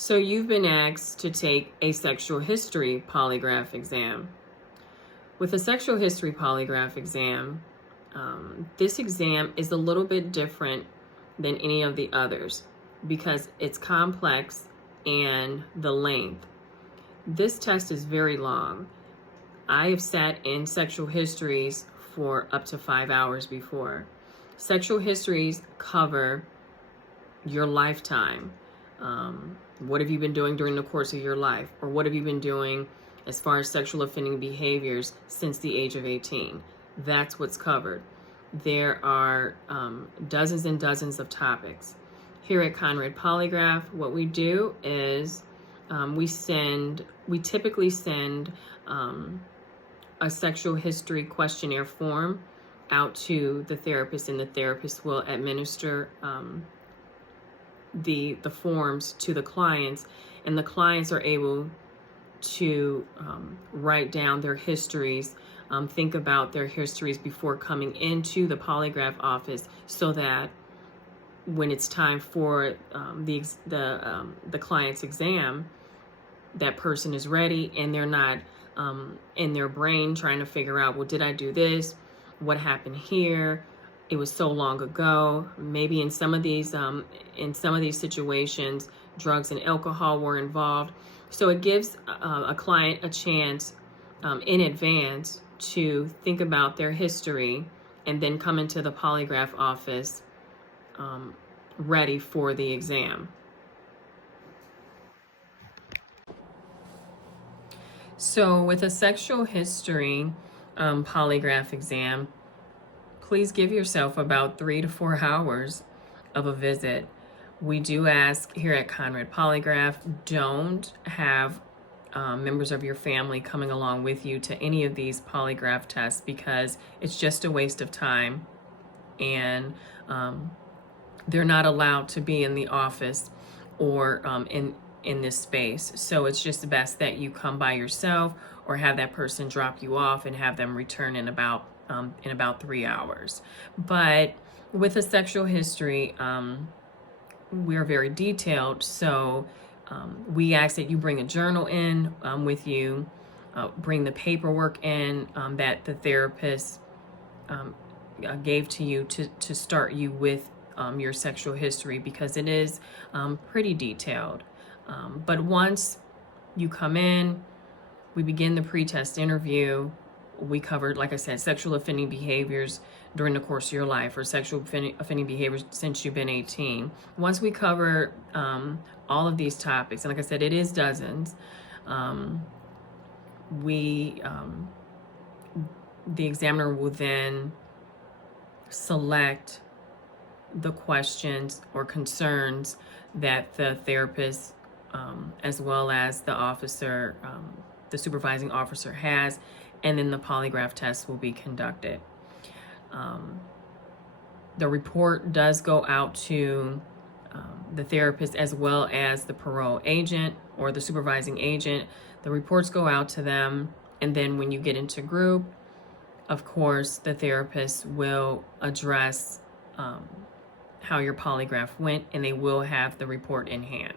So you've been asked to take a sexual history polygraph exam. With a sexual history polygraph exam, this exam is a little bit different than any of the others because it's complex and the length. This test is very long. I have sat in sexual histories for up to 5 hours before. Sexual histories cover your lifetime. What have you been doing during the course of your life? Or what have you been doing as far as sexual offending behaviors since the age of 18? That's what's covered. There are dozens and dozens of topics. Here at Conrad Polygraph, what we do is we typically send a sexual history questionnaire form out to the therapist, and the therapist will administer the forms to the clients, and the clients are able to write down their histories, think about their histories before coming into the polygraph office, so that when it's time for the client's exam, that person is ready and they're not in their brain trying to figure out, well, did I do this? What happened here? It was so long ago. Maybe in some of these situations, drugs and alcohol were involved. So it gives a client a chance in advance to think about their history and then come into the polygraph office ready for the exam. So with a sexual history polygraph exam, please give yourself about 3 to 4 hours of a visit. We do ask here at Conrad Polygraph, don't have members of your family coming along with you to any of these polygraph tests, because it's just a waste of time, and they're not allowed to be in the office or in this space. So it's just best that you come by yourself or have that person drop you off and have them return in about 3 hours. But with a sexual history, we're very detailed, so we ask that you bring a journal in with you, bring the paperwork in that the therapist gave to you to start you with your sexual history, because it is pretty detailed. But once you come in, we begin the pre-test interview. We covered, like I said, sexual offending behaviors during the course of your life, or sexual offending behaviors since you've been 18. Once we cover all of these topics, and like I said, it is dozens, the examiner will then select the questions or concerns that the therapist, as well as the officer, the supervising officer has, and then the polygraph test will be conducted. The report does go out to the therapist as well as the parole agent or the supervising agent. The reports go out to them, and then when you get into group, of course, the therapist will address how your polygraph went, and they will have the report in hand.